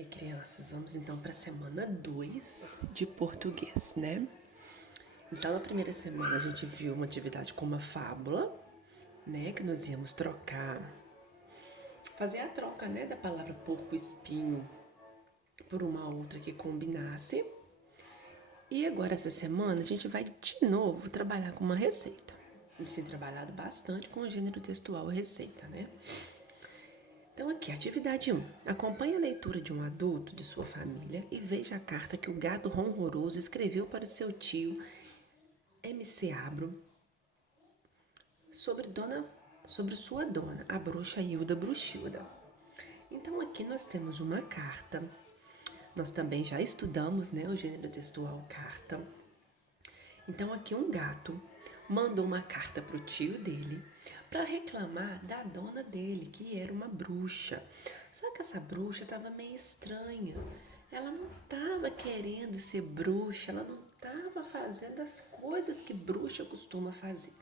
E crianças, vamos então para a semana 2 de português, né? Então, na primeira semana a gente viu uma atividade com uma fábula, né? Que nós íamos fazer a troca, né? Da palavra porco-espinho por uma outra que combinasse. E agora, essa semana, a gente vai de novo trabalhar com uma receita. A gente tem trabalhado bastante com o gênero textual receita, né? Então, aqui, atividade 1. Acompanhe a leitura de um adulto de sua família e veja a carta que o gato ronroso escreveu para o seu tio MC Abro sobre sua dona, a bruxa Hilda Bruxilda. Então, aqui nós temos uma carta. Nós também já estudamos, né, o gênero textual carta. Então, aqui um gato mandou uma carta para o tio dele para reclamar da dona dele, que era uma bruxa. Só que essa bruxa estava meio estranha. Ela não estava querendo ser bruxa, ela não estava fazendo as coisas que bruxa costuma fazer.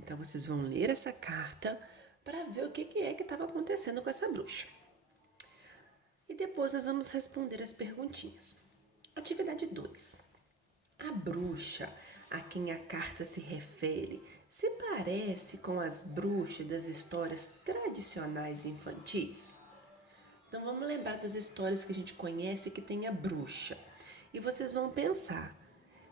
Então vocês vão ler essa carta para ver o que é que estava acontecendo com essa bruxa. E depois nós vamos responder as perguntinhas. Atividade 2. A bruxa a quem a carta se refere se parece com as bruxas das histórias tradicionais infantis? Então vamos lembrar das histórias que a gente conhece que tem a bruxa. E vocês vão pensar,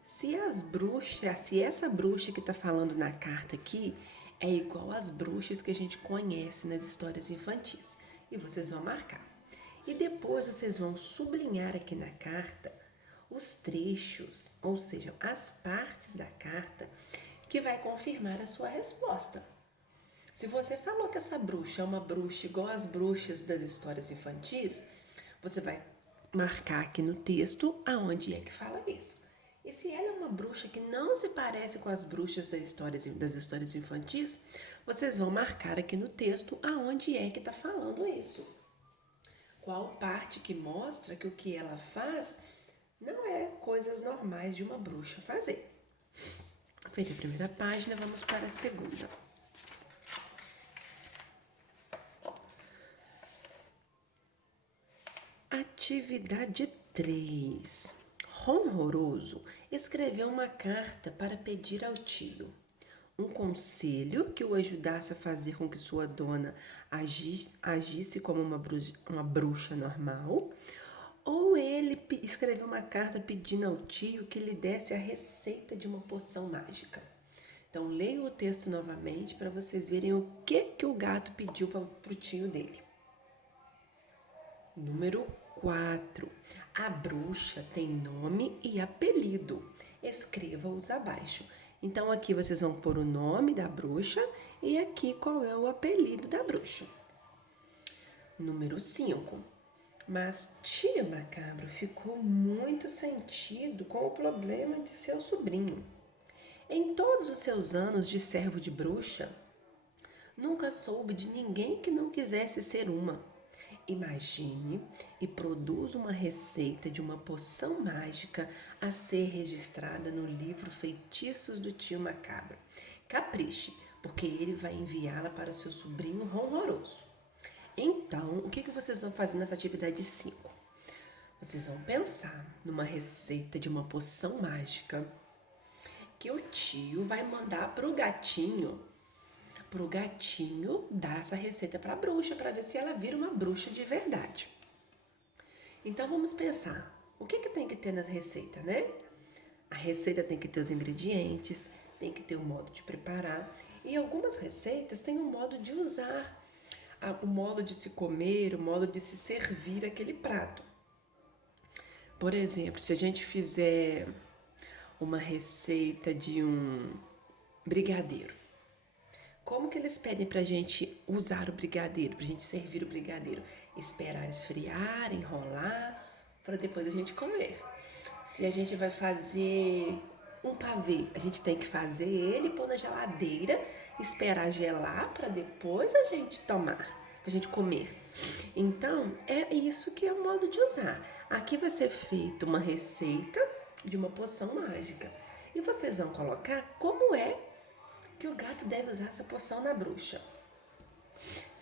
se essa bruxa que está falando na carta aqui é igual às bruxas que a gente conhece nas histórias infantis. E vocês vão marcar. E depois vocês vão sublinhar aqui na carta os trechos, ou seja, as partes da carta que vai confirmar a sua resposta. Se você falou que essa bruxa é uma bruxa igual às bruxas das histórias infantis, você vai marcar aqui no texto aonde é que fala isso. E se ela é uma bruxa que não se parece com as bruxas das histórias infantis, vocês vão marcar aqui no texto aonde é que está falando isso. Qual parte que mostra que o que ela faz não é coisas normais de uma bruxa fazer. Feita a primeira página, vamos para a segunda. Atividade 3. Ronroso escreveu uma carta para pedir ao tio um conselho que o ajudasse a fazer com que sua dona agisse como uma bruxa normal, ou ele escreveu uma carta pedindo ao tio que lhe desse a receita de uma poção mágica. Então, leia o texto novamente para vocês verem o que o gato pediu para o tio dele. Número 4. A bruxa tem nome e apelido. Escreva-os abaixo. Então, aqui vocês vão pôr o nome da bruxa e aqui qual é o apelido da bruxa. Número 5. Mas tio Macabro ficou muito sentido com o problema de seu sobrinho. Em todos os seus anos de servo de bruxa, nunca soube de ninguém que não quisesse ser uma. Imagine e produza uma receita de uma poção mágica a ser registrada no livro Feitiços do Tio Macabro. Capriche, porque ele vai enviá-la para seu sobrinho horroroso. Então, o que vocês vão fazer nessa atividade 5? Vocês vão pensar numa receita de uma poção mágica que o tio vai mandar pro gatinho dar essa receita para a bruxa, para ver se ela vira uma bruxa de verdade. Então vamos pensar, o que tem que ter na receita, né? A receita tem que ter os ingredientes, tem que ter o modo de preparar, e algumas receitas têm um modo de usar, o modo de se comer, o modo de se servir aquele prato. Por exemplo, se a gente fizer uma receita de um brigadeiro, como que eles pedem pra gente usar o brigadeiro, pra gente servir o brigadeiro? Esperar esfriar, enrolar, para depois a gente comer. Se a gente vai fazer um pavê, a gente tem que fazer ele, pôr na geladeira, esperar gelar para depois a gente tomar, pra gente comer. Então, é isso que é o modo de usar. Aqui vai ser feita uma receita de uma poção mágica. E vocês vão colocar como é que o gato deve usar essa poção na bruxa.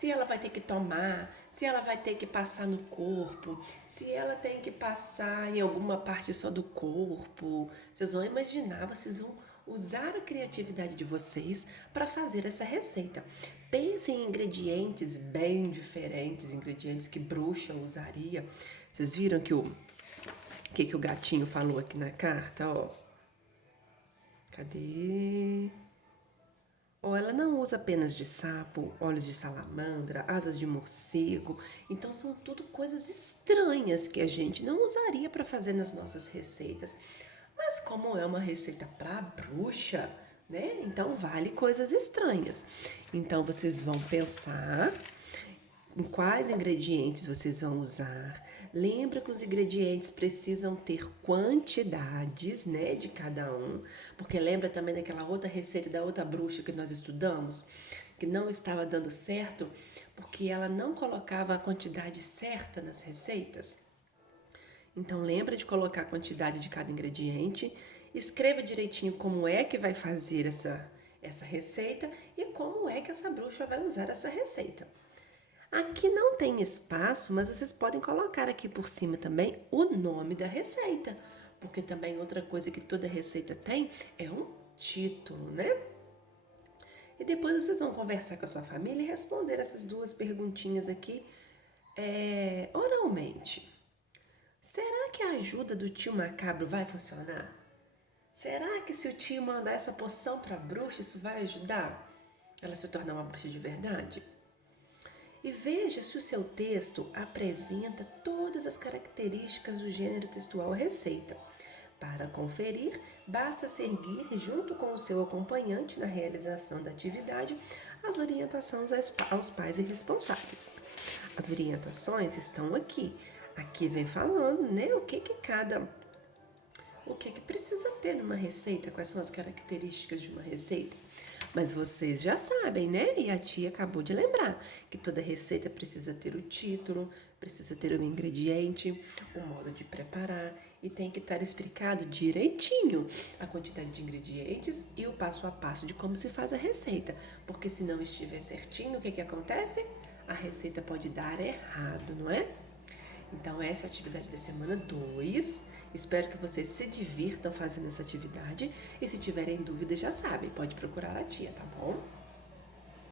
se ela vai ter que tomar, se ela vai ter que passar no corpo, se ela tem que passar em alguma parte só do corpo. Vocês vão imaginar, vocês vão usar a criatividade de vocês para fazer essa receita. Pensem em ingredientes bem diferentes, ingredientes que bruxa usaria. Vocês viram que o gatinho falou aqui na carta, ó. Cadê? Ou ela não usa penas de sapo, olhos de salamandra, asas de morcego. Então são tudo coisas estranhas que a gente não usaria para fazer nas nossas receitas. Mas como é uma receita para bruxa, né? Então vale coisas estranhas. Então vocês vão pensar em quais ingredientes vocês vão usar. Lembra que os ingredientes precisam ter quantidades, né, de cada um, porque lembra também daquela outra receita da outra bruxa que nós estudamos, que não estava dando certo, porque ela não colocava a quantidade certa nas receitas. Então lembra de colocar a quantidade de cada ingrediente, escreva direitinho como é que vai fazer essa receita e como é que essa bruxa vai usar essa receita. Aqui não tem espaço, mas vocês podem colocar aqui por cima também o nome da receita, porque também outra coisa que toda receita tem é um título, né? E depois vocês vão conversar com a sua família e responder essas duas perguntinhas aqui oralmente. Será que a ajuda do tio Macabro vai funcionar? Será que se o tio mandar essa poção para a bruxa, isso vai ajudar ela se tornar uma bruxa de verdade? E veja se o seu texto apresenta todas as características do gênero textual receita. Para conferir, basta seguir, junto com o seu acompanhante na realização da atividade, as orientações aos pais e responsáveis. As orientações estão aqui. Aqui vem falando, né, o que precisa ter numa receita, quais são as características de uma receita. Mas vocês já sabem, né? E a tia acabou de lembrar que toda receita precisa ter o título, precisa ter o ingrediente, o modo de preparar e tem que estar explicado direitinho a quantidade de ingredientes e o passo a passo de como se faz a receita. Porque se não estiver certinho, o que acontece? A receita pode dar errado, não é? Então essa é a atividade da semana 2. Espero que vocês se divirtam fazendo essa atividade. E se tiverem dúvidas, já sabem, pode procurar a tia, tá bom?